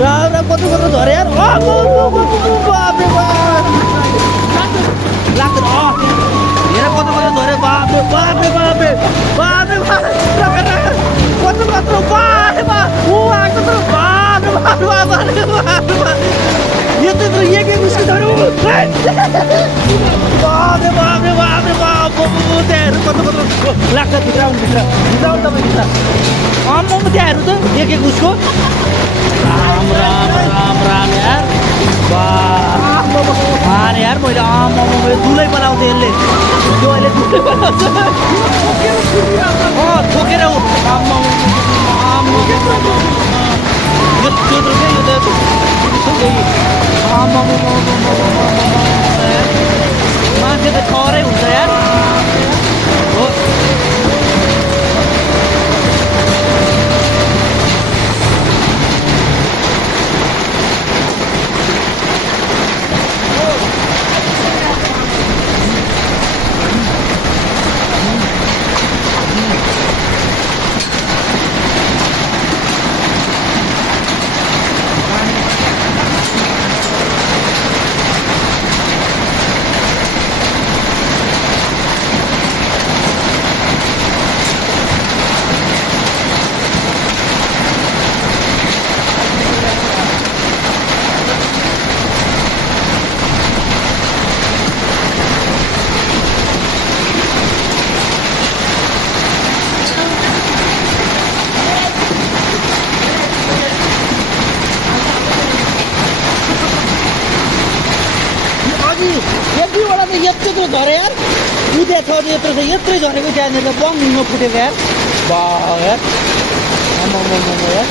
राम राम कत कत झरे यार बाप रे बाप लाग्छ हेर कत कत झरे बाप रे बाप रे बाप रे बाप रे बाप कत कत बाप रे बाप ऊ आको त बाप रे बाप बाप रे बाप यो त एक एक उसको झरे बाप रे बाप रे बाप रे बाप त्यहाँहरू कत कत लाग्छ भित्र तपाईँ भित्र आम्मा त्यहाँहरू त एक एक उसको राम राम राम राम यार वाह यार मैले आम्मा दुलै बनाउँथेँ यसले त्यो अहिले दुलै बनाउँछ ठोकेर आम्मा आम्मा यो त्यो यो त आम्मा मान्छे त ठहरै हुन्छ यार हो यत्रो झरे यार उद्या छ यत्रो छ यत्रै झरेको त्यहाँनिर बम हुन फुटेको यार बा यार यार